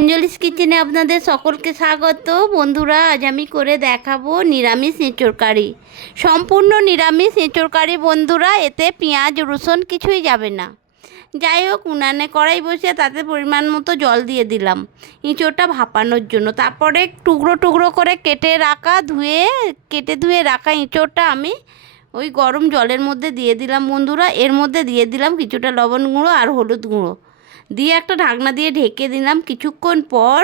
অঞ্জলিস কিচেনে আপনাদের সকলকে স্বাগত। বন্ধুরা, আজ আমি করে দেখাবো নিরামিষ এঁচোড় কারি। সম্পূর্ণ নিরামিষ এঁচোড় কারি বন্ধুরা, এতে পেঁয়াজ, রসুন কিছুই যাবে না। যাই হোক, উনানে কড়াই বসে তাতে পরিমাণ মতো জল দিয়ে দিলাম এঁচোড়টা ভাপানোর জন্য। তারপরে টুকরো টুকরো করে কেটে রাখা, ধুয়ে, কেটে ধুয়ে রাখা এঁচোড়টা আমি ওই গরম জলের মধ্যে দিয়ে দিলাম। বন্ধুরা, এর মধ্যে দিয়ে দিলাম কিছুটা লবণ গুঁড়ো আর হলুদ গুঁড়ো। দিয়ে একটা ঢাকনা দিয়ে ঢেকে দিলাম। কিছুক্ষণ পর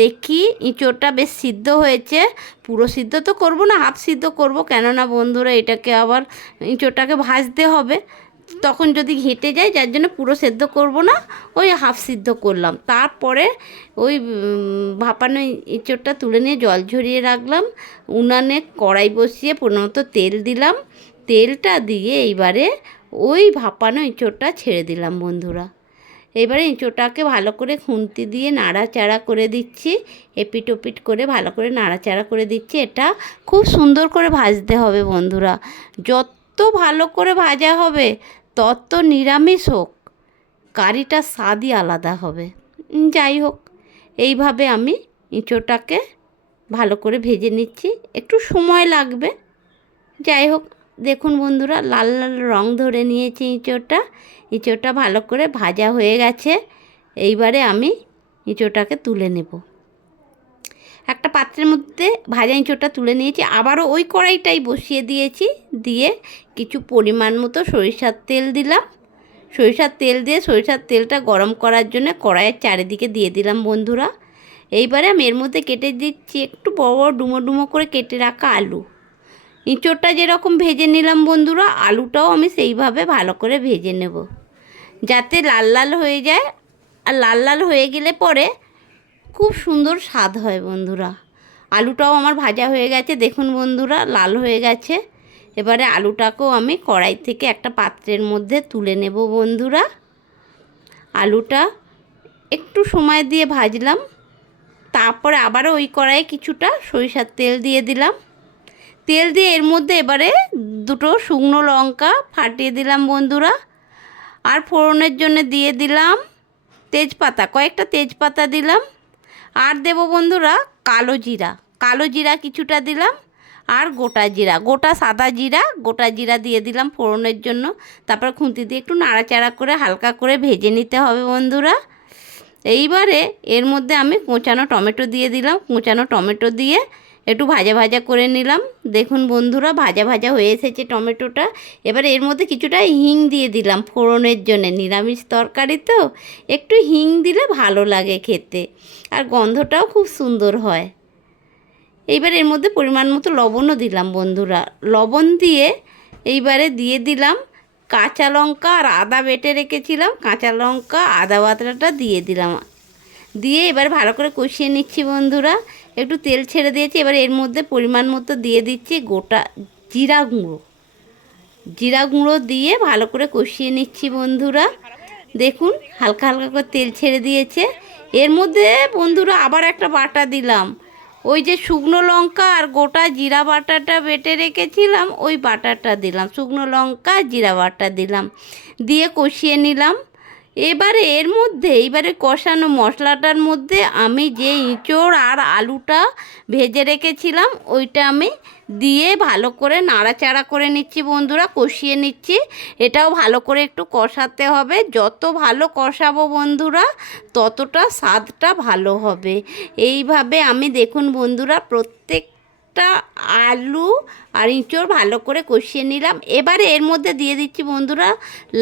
দেখি ইঁচড়টা বেশ সিদ্ধ হয়েছে। পুরো সিদ্ধ তো করব না, হাফ সিদ্ধ করব। কেননা বন্ধুরা, এটাকে আবার ইঁচড়টাকে ভাজতে হবে। তখন যদি ঘেটে যায়, যার জন্য পুরো সেদ্ধ করব না, ওই হাফ সিদ্ধ করলাম। তারপরে ওই ভাপানো ইঁচড়টা তুলে নিয়ে জল ঝরিয়ে রাখলাম। উনানে কড়াই বসিয়ে পনেরো তেল দিলাম। তেলটা দিয়ে এইবারে ওই ভাপানো ইঁচড়টা ছেড়ে দিলাম বন্ধুরা। এবারে এঁচোটাকে ভালো করে খুন্তি দিয়ে নাড়াচাড়া করে দিচ্ছি। এপিট ওপিট করে ভালো করে নাড়াচাড়া করে দিচ্ছি। এটা খুব সুন্দর করে ভাজতে হবে বন্ধুরা। যত ভালো করে ভাজা হবে, তত নিরামিষ হোক, কারিটার স্বাদই আলাদা হবে। যাই হোক, এইভাবে আমি এঁচোটাকে ভালো করে ভেজে নিচ্ছি। একটু সময় লাগবে। যাই হোক দেখুন বন্ধুরা, লাল লাল রং ধরে নিয়েছি ইঁচড়টা। ইঁচড়টা ভালো করে ভাজা হয়ে গেছে। এইবারে আমি ইঁচড়টাকে তুলে নেব। একটা পাত্রের মধ্যে ভাজা ইঁচড়টা তুলে নিয়েছি। আবারও ওই কড়াইটাই বসিয়ে দিয়েছি। দিয়ে কিছু পরিমাণ মতো সরিষার তেল দিলাম। সরিষার তেল দিয়ে সরিষার তেলটা গরম করার জন্য কড়াইয়ের চারিদিকে দিয়ে দিলাম বন্ধুরা। এইবারে আমি এর মধ্যে কেটে দিচ্ছি একটু বড় বড় ডুমো ডুমো করে কেটে রাখা আলু। ইঁচড়টা যেরকম ভেজে নিলাম বন্ধুরা, আলুটাও আমি সেইভাবে ভালো করে ভেজে নেব। যাতে লাল লাল হয়ে যায়। আর লাল লাল হয়ে গেলে পরে খুব সুন্দর স্বাদ হয় বন্ধুরা। আলুটাও আমার ভাজা হয়ে গেছে। দেখুন বন্ধুরা, লাল হয়ে গেছে। এবারে আলুটাকেও আমি কড়াই থেকে একটা পাত্রের মধ্যে তুলে নেব বন্ধুরা। আলুটা একটু সময় দিয়ে ভাজলাম। তারপরে আবারও ওই কড়াইয়ে কিছুটা সরিষার তেল দিয়ে দিলাম। তেল দিয়ে এর মধ্যে এবারে দুটো শুকনো লঙ্কা ফাটিয়ে দিলাম বন্ধুরা। আর ফোড়নের জন্য দিয়ে দিলাম তেজপাতা, কয়েকটা তেজপাতা দিলাম। আর দেবো বন্ধুরা কালো জিরা কালো জিরা কিছুটা দিলাম। আর গোটা জিরা, গোটা সাদা জিরা, গোটা জিরা দিয়ে দিলাম ফোড়নের জন্য। তারপর খুন্তি দিয়ে একটু নাড়াচাড়া করে হালকা করে ভেজে নিতে হবে বন্ধুরা। এইবারে এর মধ্যে আমি কোঁচানো টমেটো দিয়ে দিলাম। কোঁচানো টমেটো দিয়ে একটু ভাজা ভাজা করে নিলাম। দেখুন বন্ধুরা, ভাজা ভাজা হয়ে এসেছে টমেটোটা। এবার এর মধ্যে কিছুটা হিং দিয়ে দিলাম ফোড়নের জন্যে। নিরামিষ তরকারি তো, একটু হিং দিলে ভালো লাগে খেতে। আর গন্ধটাও খুব সুন্দর হয়। এইবার এর মধ্যে পরিমাণ মতো লবণও দিলাম বন্ধুরা। লবণ দিয়ে এইবারে দিয়ে দিলাম কাঁচা লঙ্কা আর আদা বেটে রেখেছিলাম। কাঁচা লঙ্কা, আদা বাটাটা দিয়ে দিলাম। দিয়ে এবার ভালো করে কষিয়ে নিচ্ছি বন্ধুরা। একটু তেল ছেড়ে দিয়েছি, এবার এর মধ্যে পরিমাণ মতো দিয়ে দিচ্ছি গোটা জিরা গুঁড়ো। জিরা গুঁড়ো দিয়ে ভালো করে কষিয়ে নিচ্ছি বন্ধুরা। দেখুন, হালকা হালকা করে তেল ছেড়ে দিয়েছে। এর মধ্যে বন্ধুরা আবার একটা বাটা দিলাম। ওই যে শুকনো লঙ্কা আর গোটা জিরা বাটাটা বেটে রেখেছিলাম, ওই বাটাটা দিলাম। শুকনো লঙ্কা, জিরা বাটা দিলাম। দিয়ে কষিয়ে নিলাম। এবারে এর মধ্যে, এবারে কষানো মশলাটার মধ্যে আমি যে ইঁচড় আর আলুটা ভেজে রেখেছিলাম, ওইটা আমি দিয়ে ভালো করে নাড়াচাড়া করে নিচ্ছি বন্ধুরা, কষিয়ে নিচ্ছি। এটাও ভালো করে একটু কষাতে হবে। যত ভালো কষাবো বন্ধুরা, ততটা স্বাদটা ভালো হবে। এইভাবে আমি দেখুন বন্ধুরা, প্রত্যেক একটা আলু আর ইঁচড় ভালো করে কষিয়ে নিলাম। এবারে এর মধ্যে দিয়ে দিচ্ছি বন্ধুরা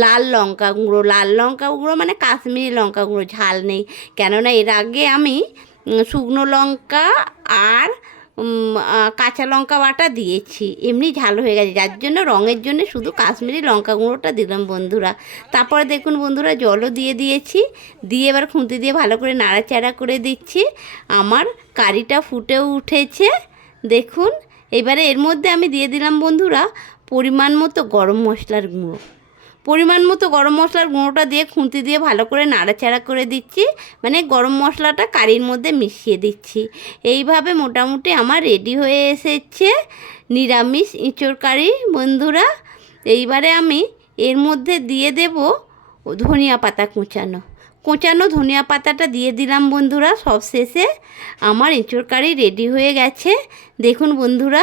লাল লঙ্কা গুঁড়ো। লাল লঙ্কা গুঁড়ো মানে কাশ্মীরি লঙ্কা গুঁড়ো, ঝাল নেই। কেননা এর আগে আমি শুকনো লঙ্কা আর কাঁচা লঙ্কা বাটা দিয়েছি। এমনি ঝাল হয়ে গেছে। যার জন্য, রঙের জন্য শুধু কাশ্মীরি লঙ্কা গুঁড়োটা দিলাম বন্ধুরা। তারপরে দেখুন বন্ধুরা, জলও দিয়ে দিয়েছি। দিয়ে এবার খুঁতি দিয়ে ভালো করে নাড়াচাড়া করে দিচ্ছি। আমার কারিটা ফুটেও উঠেছে। দেখুন, এবারে এর মধ্যে আমি দিয়ে দিলাম বন্ধুরা পরিমাণ মতো গরম মশলার গুঁড়ো। পরিমাণ মতো গরম মশলার গুঁড়োটা দিয়ে খুন্তি দিয়ে ভালো করে নাড়াচাড়া করে দিচ্ছি। মানে গরম মশলাটা কারির মধ্যে মিশিয়ে দিচ্ছি। এইভাবে মোটামুটি আমার রেডি হয়ে এসেছে নিরামিষ ইঁচড় কারি বন্ধুরা। এইবারে আমি এর মধ্যে দিয়ে দেব ধনিয়া পাতা কুচানো। কোঁচানো ধনিয়া পাতাটা দিয়ে দিলাম বন্ধুরা। সব শেষে আমার এঁচোড় কারি রেডি হয়ে গেছে। দেখুন বন্ধুরা,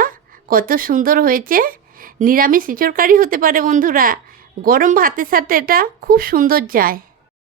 কত সুন্দর হয়েছে। নিরামিষ এঁচোড় কারি হতে পারে বন্ধুরা। গরম ভাতের সাথে এটা খুব সুন্দর যায়।